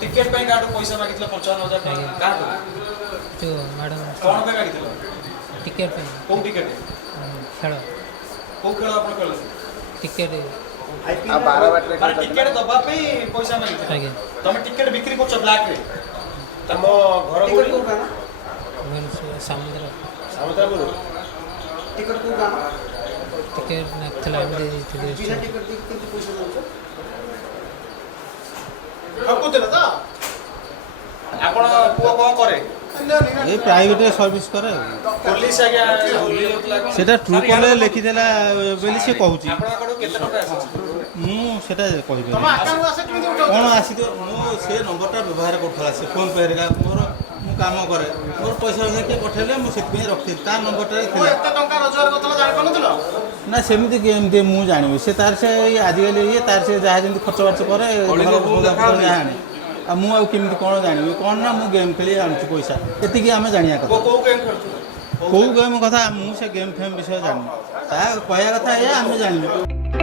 ticket पे काटो पैसा मागितला 55,000 टका काटो जो मैडम कोन पे काटितलो टिकेट पे कोन टिकेट खेल को खेल आपण खेल टिकेट आ 12 बाटरे माने टिकेट दबा पे पैसा मागितला आगे तुम टिकेट बिक्री करछ ब्लैक रे तम घर कोडी समुद्र समुद्रपुर टिकट को गाना टिकेट नथला बिना टिकट देख के पैसा दउछ आपको देला ता आपण पुओ को करे ये प्राइवेट सर्विस करे पुलिस आगे बुली होतला सेटा ट्रू कॉल लिखि देला बोली से कहूची आपण कड़ो केते टका आसी मु सेटा कहि तम अकाउंट आसे केमि उठा कोन आसी तो मु से नंबरटा व्यवहार करथला से फोन पे रे मोर मु काम करे मोर पैसा के पठेले मु सेत पे रखथि ता नंबरटा थिला एते टका रोजगार करथला जानि कोनथलो ना सेमिति के मु जानिबे से तार से आजिकल ये तार से जहा जंती खर्च वर्च करे जाने आ मु आ केमिति कोन जानिबे कोन ना मु गेम खेली आनछु पैसा एति की हमें जानिया को कथा को गेम खेलछु को गेम कथा मु से गेम फेम विषय जानि ता कहया कथा ये हमें जानिबे